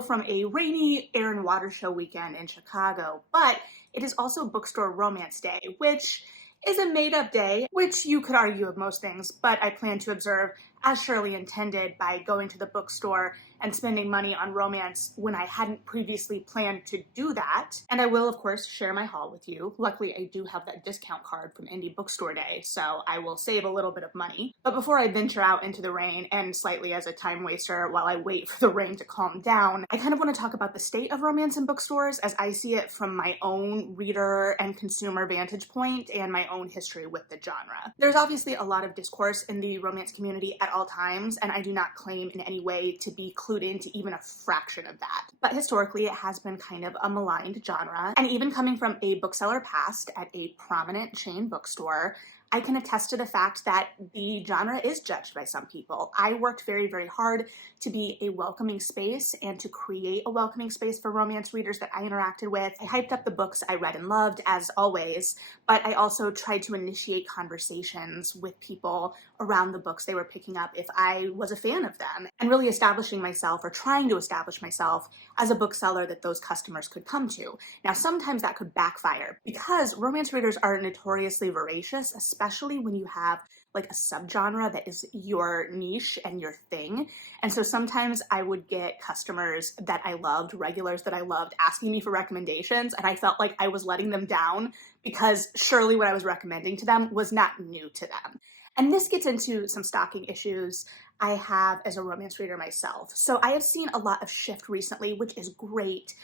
hello from a rainy air and water show weekend in Chicago, but it is also Bookstore Romance Day, which is a made-up day, which you could argue of most things, but I plan to observe as Shirley intended by going to the bookstore and spending money on romance when I hadn't previously planned to do that. And I will, of course, share my haul with you. Luckily, I do have that discount card from Indie Bookstore Day, so I will save a little bit of money. But before I venture out into the rain, and slightly as a time waster while I wait for the rain to calm down, I kind of want to talk about the state of romance in bookstores as I see it from my own reader and consumer vantage point and my own history with the genre. There's obviously a lot of discourse in the romance community at all times, and I do not claim in any way to be clued into even a fraction of that. But historically, it has been kind of a maligned genre, and even coming from a bookseller past at a prominent chain bookstore, I can attest to the fact that the genre is judged by some people. I worked very, very hard to be a welcoming space and to create a welcoming space for romance readers that I interacted with. I hyped up the books I read and loved, as always, but I also tried to initiate conversations with people around the books they were picking up if I was a fan of them, and really establishing myself, or trying to establish myself, as a bookseller that those customers could come to. Now, sometimes that could backfire because romance readers are notoriously voracious, especially when you have like a subgenre that is your niche and your thing. And so sometimes I would get customers that I loved, regulars that I loved, asking me for recommendations, and I felt like I was letting them down because surely what I was recommending to them was not new to them. And this gets into some stalking issues I have as a romance reader myself. So I have seen a lot of shift recently, which is great,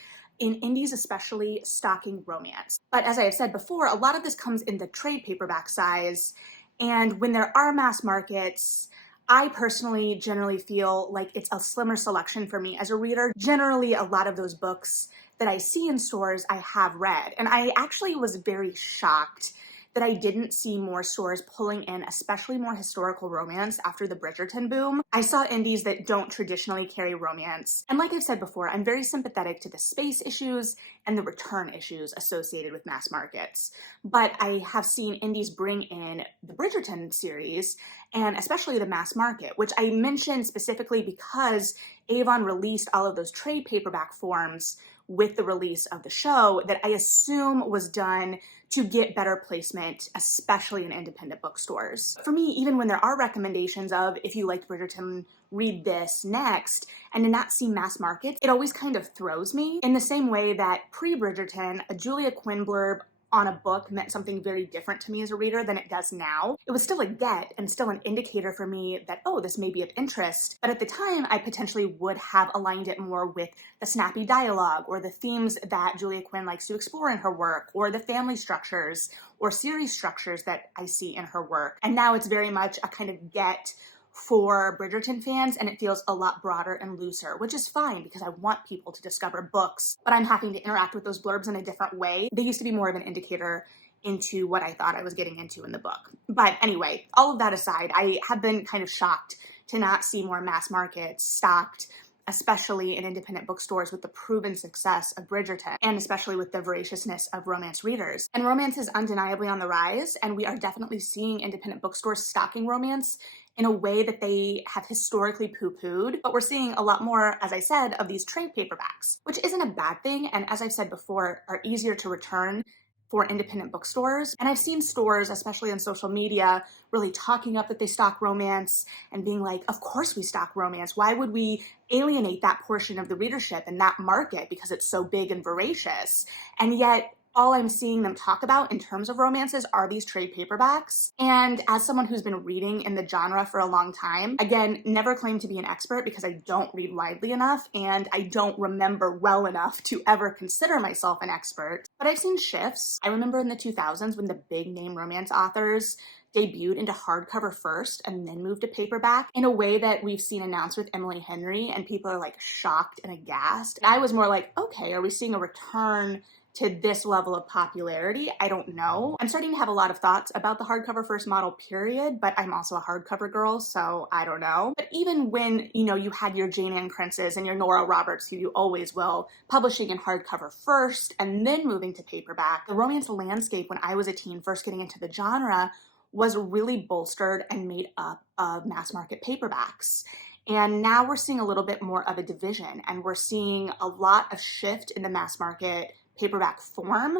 in indies especially, stalking romance. But as I have said before, a lot of this comes in the trade paperback size, and when there are mass markets, I personally generally feel like it's a slimmer selection for me as a reader. Generally, a lot of those books that I see in stores I have read, and I actually was very shocked that I didn't see more stores pulling in, especially more historical romance after the Bridgerton boom. I saw indies that don't traditionally carry romance. And like I've said before, I'm very sympathetic to the space issues and the return issues associated with mass markets. But I have seen indies bring in the Bridgerton series, and especially the mass market, which I mentioned specifically because Avon released all of those trade paperback forms with the release of the show that I assume was done to get better placement, especially in independent bookstores. For me, even when there are recommendations of, if you liked Bridgerton, read this next, and to not see mass markets, it always kind of throws me. In the same way that pre-Bridgerton, a Julia Quinn blurb on a book meant something very different to me as a reader than it does now. It was still a get and still an indicator for me that, oh, this may be of interest. But at the time, I potentially would have aligned it more with the snappy dialogue or the themes that Julia Quinn likes to explore in her work, or the family structures or series structures that I see in her work. And now it's very much a kind of get for Bridgerton fans, and it feels a lot broader and looser, which is fine because I want people to discover books, but I'm having to interact with those blurbs in a different way. They used to be more of an indicator into what I thought I was getting into in the book. But anyway, all of that aside, I have been kind of shocked to not see more mass markets stocked, especially in independent bookstores, with the proven success of Bridgerton, and especially with the voraciousness of romance readers. And romance is undeniably on the rise, and we are definitely seeing independent bookstores stocking romance in a way that they have historically poo-pooed, but we're seeing a lot more, as I said, of these trade paperbacks, which isn't a bad thing, and as I've said before, are easier to return for independent bookstores. And I've seen stores, especially on social media, really talking up that they stock romance and being like, of course we stock romance. Why would we alienate that portion of the readership and that market because it's so big and voracious? And yet, all I'm seeing them talk about in terms of romances are these trade paperbacks. And as someone who's been reading in the genre for a long time, again, never claim to be an expert because I don't read widely enough and I don't remember well enough to ever consider myself an expert. But I've seen shifts. I remember in the 2000s when the big name romance authors debuted into hardcover first and then moved to paperback in a way that we've seen announced with Emily Henry, and people are like shocked and aghast. And I was more like, okay, are we seeing a return to this level of popularity? I don't know. I'm starting to have a lot of thoughts about the hardcover first model, period, but I'm also a hardcover girl, so I don't know. But even when, you had your Jane Ann Princes and your Nora Roberts, who you always will, publishing in hardcover first and then moving to paperback, the romance landscape when I was a teen first getting into the genre was really bolstered and made up of mass market paperbacks. And now we're seeing a little bit more of a division, and we're seeing a lot of shift in the mass market paperback form,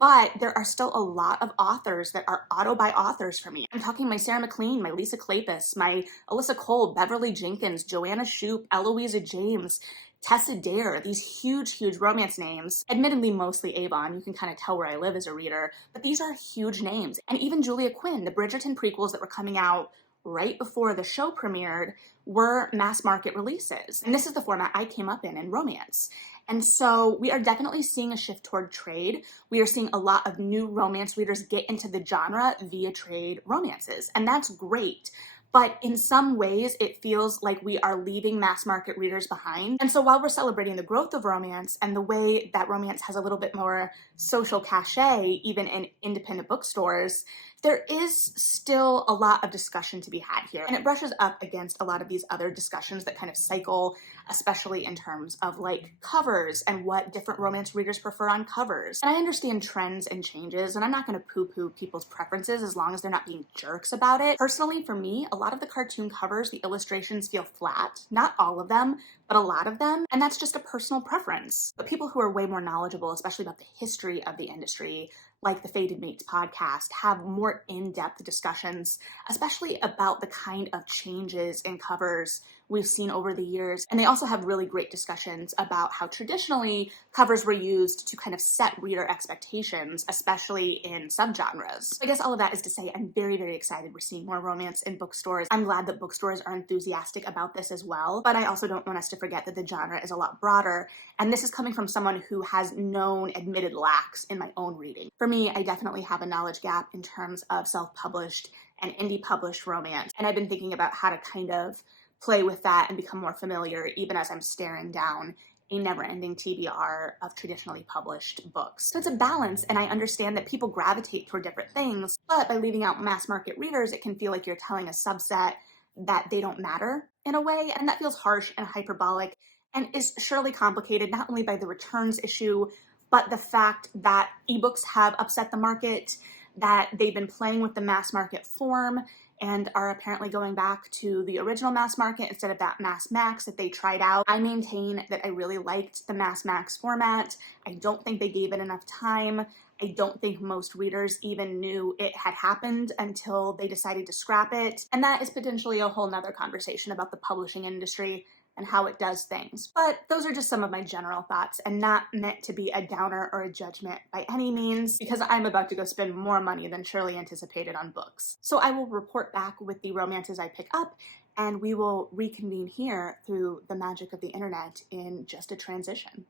but there are still a lot of authors that are auto by authors for me. I'm talking my Sarah McLean, my Lisa Kleypas, my Alyssa Cole, Beverly Jenkins, Joanna Shoup, Eloisa James, Tessa Dare, these huge, huge romance names. Admittedly, mostly Avon. You can kind of tell where I live as a reader, but these are huge names. And even Julia Quinn, the Bridgerton prequels that were coming out right before the show premiered were mass market releases. And this is the format I came up in romance. And so we are definitely seeing a shift toward trade. We are seeing a lot of new romance readers get into the genre via trade romances, and that's great. But in some ways, it feels like we are leaving mass market readers behind. And so while we're celebrating the growth of romance and the way that romance has a little bit more social cachet, even in independent bookstores, there is still a lot of discussion to be had here. And it brushes up against a lot of these other discussions that kind of cycle, especially in terms of like covers and what different romance readers prefer on covers. And I understand trends and changes, and I'm not going to poo-poo people's preferences as long as they're not being jerks about it. Personally, for me, a lot of the cartoon covers, the illustrations feel flat. Not all of them, but a lot of them, and that's just a personal preference. But people who are way more knowledgeable, especially about the history of the industry, like the Faded Mates podcast, have more in-depth discussions, especially about the kind of changes in covers we've seen over the years. And they also have really great discussions about how traditionally covers were used to kind of set reader expectations, especially in subgenres. I guess all of that is to say I'm very, very excited we're seeing more romance in bookstores. I'm glad that bookstores are enthusiastic about this as well, but I also don't want us to forget that the genre is a lot broader, and this is coming from someone who has known admitted lacks in my own reading. For me, I definitely have a knowledge gap in terms of self-published and indie published romance, and I've been thinking about how to kind of play with that and become more familiar even as I'm staring down a never-ending TBR of traditionally published books. So it's a balance, and I understand that people gravitate toward different things, but by leaving out mass market readers, it can feel like you're telling a subset that they don't matter in a way, and that feels harsh and hyperbolic and is surely complicated not only by the returns issue, but the fact that ebooks have upset the market, that they've been playing with the mass market form, and are apparently going back to the original mass market instead of that mass max that they tried out. I maintain that I really liked the mass max format. I don't think they gave it enough time. I don't think most readers even knew it had happened until they decided to scrap it. And that is potentially a whole nother conversation about the publishing industry and how it does things. But those are just some of my general thoughts, and not meant to be a downer or a judgment by any means, because I'm about to go spend more money than surely anticipated on books. So I will report back with the romances I pick up, and we will reconvene here through the magic of the internet in just a transition.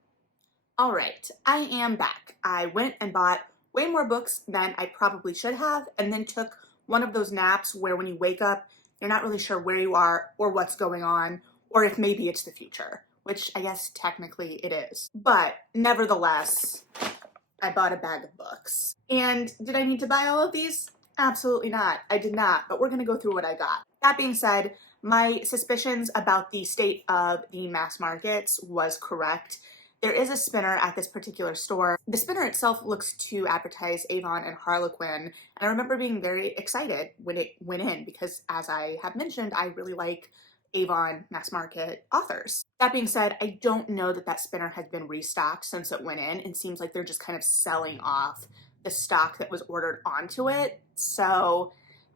All right, I am back. I went and bought way more books than I probably should have, and then took one of those naps where when you wake up, you're not really sure where you are or what's going on, or if maybe it's the future, which I guess technically it is. But nevertheless, I bought a bag of books. And did I need to buy all of these? Absolutely not. I did not, but we're gonna go through what I got. That being said, my suspicions about the state of the mass markets was correct. There is a spinner at this particular store. The spinner itself looks to advertise Avon and Harlequin, and I remember being very excited when it went in because, as I have mentioned, I really like Avon mass market authors. That being said, I don't know that that spinner has been restocked since it went in. It seems like they're just kind of selling off the stock that was ordered onto it. So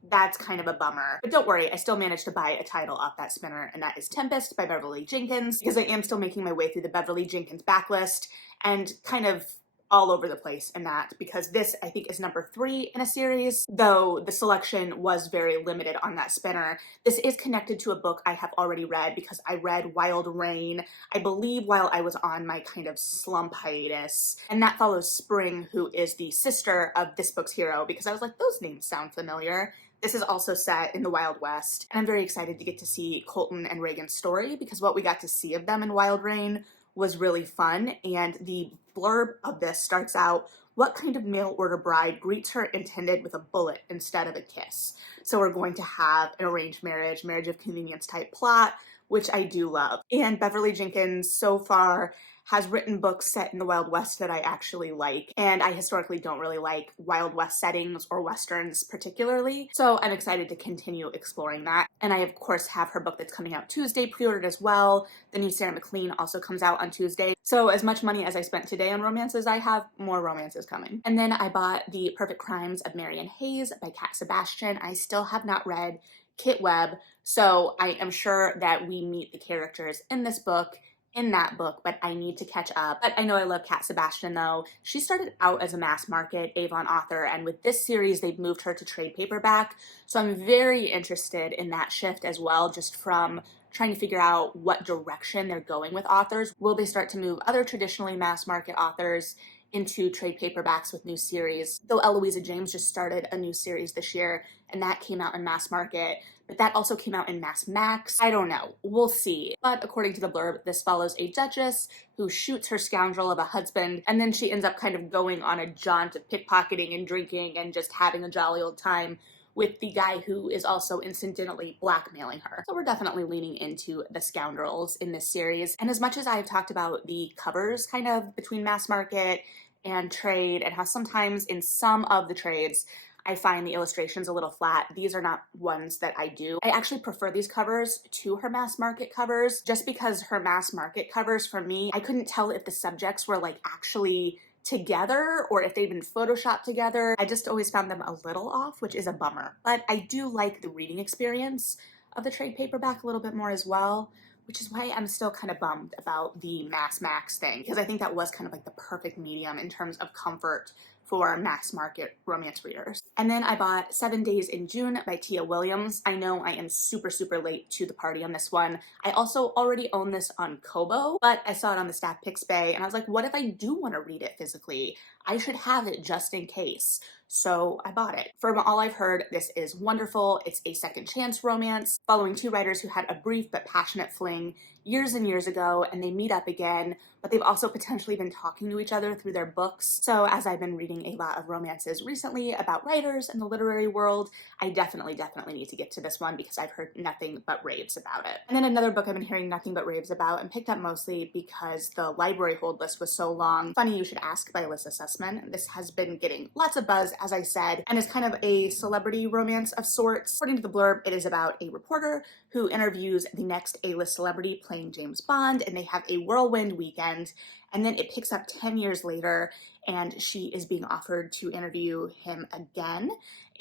that's kind of a bummer. But don't worry, I still managed to buy a title off that spinner, and that is Tempest by Beverly Jenkins, because I am still making my way through the Beverly Jenkins backlist and kind of all over the place in that, because this I think is number 3 in a series, though the selection was very limited on that spinner. This is connected to a book I have already read because I read Wild Rain, I believe, while I was on my kind of slump hiatus, and that follows Spring, who is the sister of this book's hero, because I was like, those names sound familiar. This is also set in the Wild West, and I'm very excited to get to see Colton and Reagan's story, because what we got to see of them in Wild Rain was really fun, and the blurb of this starts out, what kind of mail-order bride greets her intended with a bullet instead of a kiss? So we're going to have an arranged marriage, marriage of convenience type plot, which I do love. And Beverly Jenkins so far has written books set in the Wild West that I actually like, and I historically don't really like Wild West settings or Westerns particularly, so I'm excited to continue exploring that. And I of course have her book that's coming out Tuesday pre-ordered as well. The new Sarah McLean also comes out on Tuesday. So as much money as I spent today on romances, I have more romances coming. And then I bought The Perfect Crimes of Marion Hayes by Sebastian. I still have not read Kit Webb, so I am sure that we meet the characters in this book in that book, but I need to catch up. But I know I love Sebastian though. She started out as a mass market Avon author, and with this series, they've moved her to trade paperback. So I'm very interested in that shift as well, just from trying to figure out what direction they're going with authors. Will they start to move other traditionally mass market authors into trade paperbacks with new series? Though Eloisa James just started a new series this year, and that came out in mass market, but that also came out in Mass Max. I don't know. We'll see. But according to the blurb, this follows a duchess who shoots her scoundrel of a husband, and then she ends up kind of going on a jaunt of pickpocketing and drinking and just having a jolly old time with the guy who is also incidentally blackmailing her. So we're definitely leaning into the scoundrels in this series. And as much as I've talked about the covers kind of between mass market and trade, and how sometimes in some of the trades I find the illustrations a little flat, these are not ones that I do. I actually prefer these covers to her mass market covers, just because her mass market covers, for me, I couldn't tell if the subjects were like actually together or if they've been photoshopped together. I just always found them a little off, which is a bummer. But I do like the reading experience of the trade paperback a little bit more as well, which is why I'm still kind of bummed about the Mass Max thing, because I think that was kind of like the perfect medium in terms of comfort for mass market romance readers. And then I bought 7 Days in June by Tia Williams. I know I am super late to the party on this one. I also already own this on Kobo, but I saw it on the Staff Picks Bay, and I was like, what if I do want to read it physically? I should have it just in case. So I bought it. From all I've heard, this is wonderful. It's a second chance romance following two writers who had a brief but passionate fling years and years ago, and they meet up again, but they've also potentially been talking to each other through their books. So as I've been reading a lot of romances recently about writers in the literary world, I definitely need to get to this one because I've heard nothing but raves about it. And then another book I've been hearing nothing but raves about and picked up mostly because the library hold list was so long, Funny You Should Ask by Alyssa Sussman. This has been getting lots of buzz, as I said, and is kind of a celebrity romance of sorts. According to the blurb, it is about a reporter who interviews the next A-list celebrity playing James Bond, and they have a whirlwind weekend, and then it picks up 10 years later, and she is being offered to interview him again,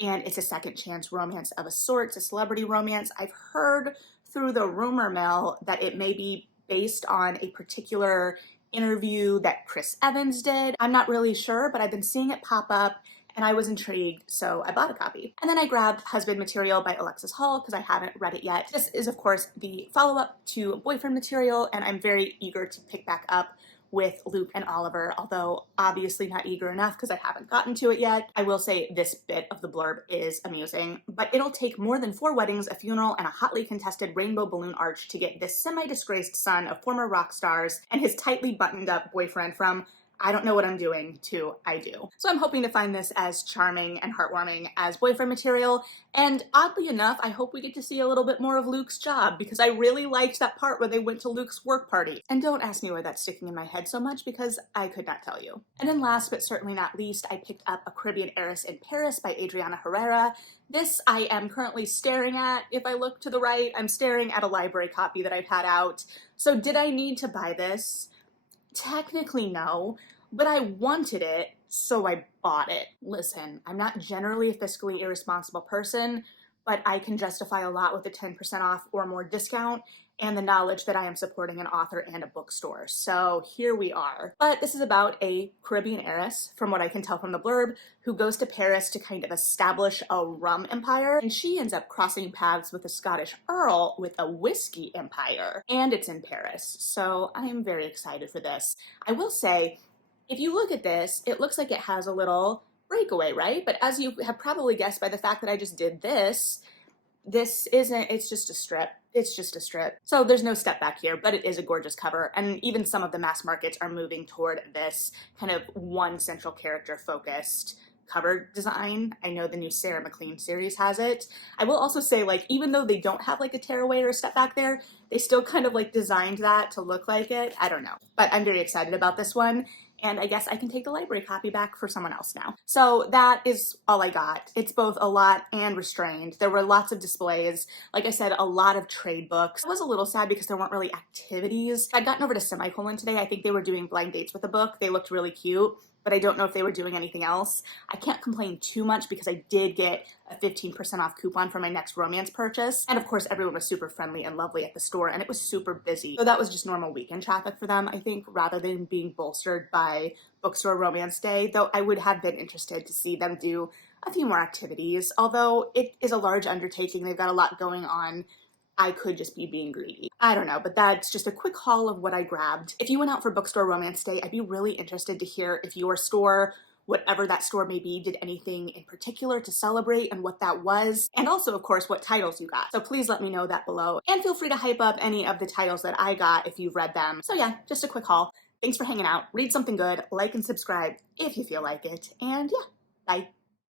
and it's a second chance romance of a sort. It's a celebrity romance. I've heard through the rumor mill that it may be based on a particular interview that Chris Evans did. I'm not really sure, but I've been seeing it pop up, and I was intrigued, so I bought a copy. And then I grabbed Husband Material by Alexis Hall because I haven't read it yet. This is, of course, the follow-up to Boyfriend Material, and I'm very eager to pick back up with Luke and Oliver, although obviously not eager enough because I haven't gotten to it yet. I will say this bit of the blurb is amusing, but it'll take more than 4 weddings, a funeral, and a hotly contested rainbow balloon arch to get this semi-disgraced son of former rock stars and his tightly buttoned-up boyfriend from I don't know what I'm doing to I do. So I'm hoping to find this as charming and heartwarming as Boyfriend Material, and oddly enough, I hope we get to see a little bit more of Luke's job, because I really liked that part where they went to Luke's work party. And don't ask me why that's sticking in my head so much, because I could not tell you. And then last but certainly not least, I picked up A Caribbean Heiress in Paris by Adriana Herrera. This I am currently staring at. If I look to the right, I'm staring at a library copy that I've had out. So did I need to buy this? Technically no, but I wanted it, so I bought it. Listen, I'm not generally a fiscally irresponsible person, but I can justify a lot with a 10% off or more discount and the knowledge that I am supporting an author and a bookstore. So here we are. But this is about a Caribbean heiress, from what I can tell from the blurb, who goes to Paris to kind of establish a rum empire, and she ends up crossing paths with a Scottish earl with a whiskey empire, and it's in Paris. So I am very excited for this. I will say, if you look at this, it looks like it has a little breakaway, right? But as you have probably guessed by the fact that I just did this, this isn't, it's just a strip. It's just a strip. So there's no step back here, but it is a gorgeous cover. And even some of the mass markets are moving toward this kind of one central character focused cover design. I know the new Sarah McLean series has it. I will also say, like, even though they don't have like a tearaway or a step back there, they still kind of like designed that to look like it. I don't know, but I'm very excited about this one. And I guess I can take the library copy back for someone else now. So that is all I got. It's both a lot and restrained. There were lots of displays. Like I said, a lot of trade books. I was a little sad because there weren't really activities. I'd gotten over to Semicolon today. I think they were doing blind dates with a book. They looked really cute, but I don't know if they were doing anything else. I can't complain too much because I did get a 15% off coupon for my next romance purchase. And of course, everyone was super friendly and lovely at the store, and it was super busy. So that was just normal weekend traffic for them, I think, rather than being bolstered by Bookstore Romance Day, though I would have been interested to see them do a few more activities. Although it is a large undertaking, they've got a lot going on. I could just be being greedy. I don't know, but that's just a quick haul of what I grabbed. If you went out for Bookstore Romance Day, I'd be really interested to hear if your store, whatever that store may be, did anything in particular to celebrate and what that was. And also, of course, what titles you got. So please let me know that below. And feel free to hype up any of the titles that I got if you've read them. So yeah, just a quick haul. Thanks for hanging out. Read something good, like and subscribe if you feel like it. And yeah, bye.